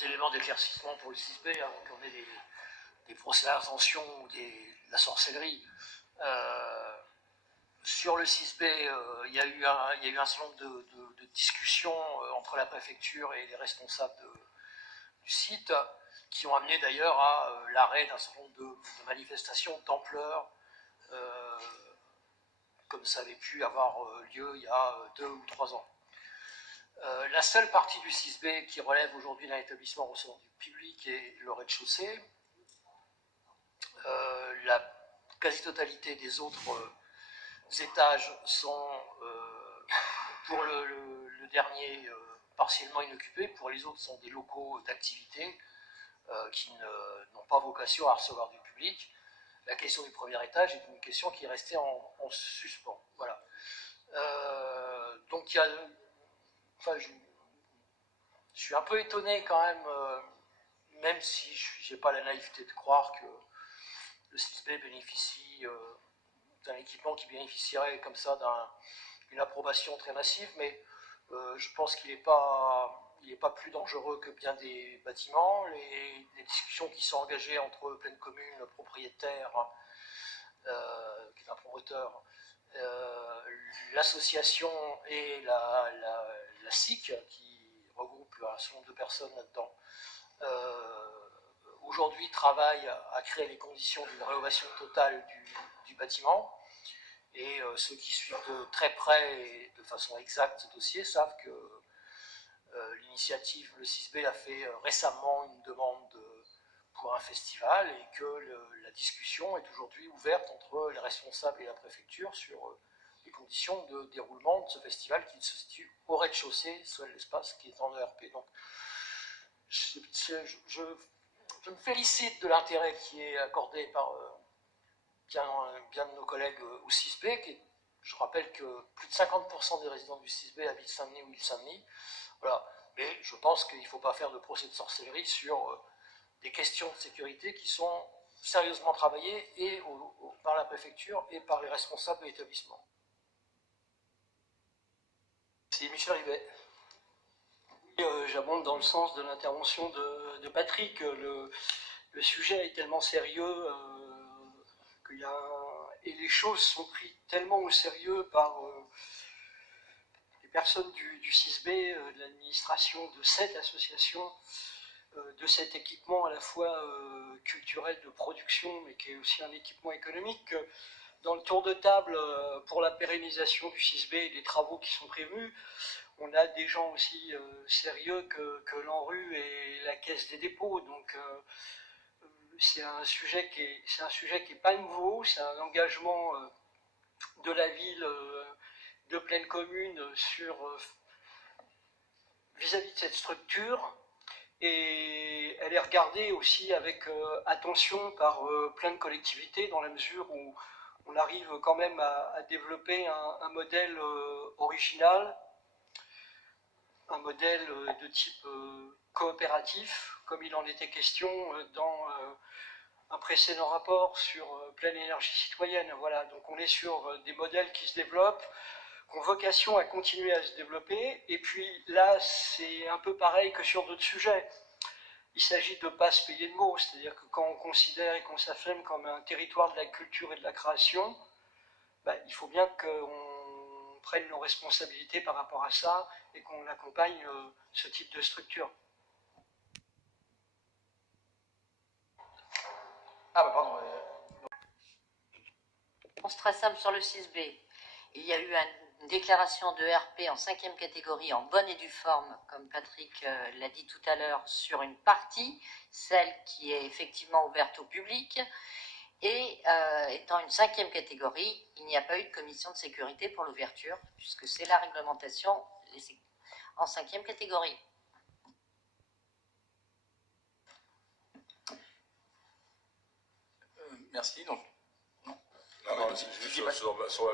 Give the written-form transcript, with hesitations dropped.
quelques éléments d'éclaircissement pour le 6B, avant qu'on ait des procès d'intention ou de la sorcellerie. Sur le 6B, il y a eu un certain nombre de discussions entre la préfecture et les responsables du site, qui ont amené d'ailleurs à l'arrêt d'un certain nombre de manifestations d'ampleur, comme ça avait pu avoir lieu il y a 2 ou 3 ans. La seule partie du 6B qui relève aujourd'hui d'un établissement recevant du public est le rez-de-chaussée. La quasi-totalité des autres étages sont, pour le dernier, partiellement inoccupés. Pour les autres, sont des locaux d'activité qui n'ont pas vocation à recevoir du public. La question du premier étage est une question qui est restée en suspens. Voilà. Donc il y a... Enfin, je suis un peu étonné quand même si je n'ai pas la naïveté de croire que le 6B bénéficie d'un équipement qui bénéficierait comme ça d'une approbation très massive, mais je pense qu'il n'est pas plus dangereux que bien des bâtiments. Les discussions qui sont engagées entre Pleine Commune, le propriétaire, qui est un promoteur, l'association et la SIC, qui regroupe un certain nombre de personnes là-dedans, aujourd'hui travaillent à créer les conditions d'une rénovation totale du bâtiment. Et ceux qui suivent de très près et de façon exacte ce dossier savent que l'initiative, le 6B, a fait récemment une demande pour un festival et que la discussion est aujourd'hui ouverte entre les responsables et la préfecture sur les conditions de déroulement de ce festival qui se situe au rez-de-chaussée, sur l'espace qui est en ERP. Donc, je me félicite de l'intérêt qui est accordé par bien de nos collègues au 6B. Je rappelle que plus de 50% des résidents du 6B habitent Saint-Denis ou Île-Saint-Denis. Voilà. Mais je pense qu'il ne faut pas faire de procès de sorcellerie sur des questions de sécurité qui sont sérieusement travaillées et par la préfecture et par les responsables de l'établissement. C'est Michel Rivet. J'abonde dans le sens de l'intervention de Patrick. Le sujet est tellement sérieux et les choses sont prises tellement au sérieux par les personnes du 6B, de l'administration de cette association, de cet équipement à la fois culturel de production, mais qui est aussi un équipement économique. Dans le tour de table pour la pérennisation du 6B et des travaux qui sont prévus, on a des gens aussi sérieux que l'ANRU et la Caisse des dépôts. Donc c'est un sujet qui est pas nouveau, c'est un engagement de la ville de Pleine Commune vis-à-vis de cette structure, et elle est regardée aussi avec attention par plein de collectivités, dans la mesure où on arrive quand même à développer un modèle original, un modèle de type coopératif, comme il en était question dans un précédent rapport sur pleine énergie citoyenne. Voilà, donc on est sur des modèles qui se développent, qui ont vocation à continuer à se développer, et puis là, c'est un peu pareil que sur d'autres sujets. Il s'agit de ne pas se payer de mots, c'est-à-dire que quand on considère et qu'on s'affirme comme un territoire de la culture et de la création, il faut bien qu'on prenne nos responsabilités par rapport à ça et qu'on accompagne ce type de structure. Ah bah pardon. C'est très simple sur le 6B. Il y a eu une déclaration de RP en 5e catégorie en bonne et due forme, comme Patrick l'a dit tout à l'heure, sur une partie, celle qui est effectivement ouverte au public. Et étant une 5e catégorie, il n'y a pas eu de commission de sécurité pour l'ouverture, puisque c'est la réglementation en 5e catégorie. Merci. Donc, non, je dis sur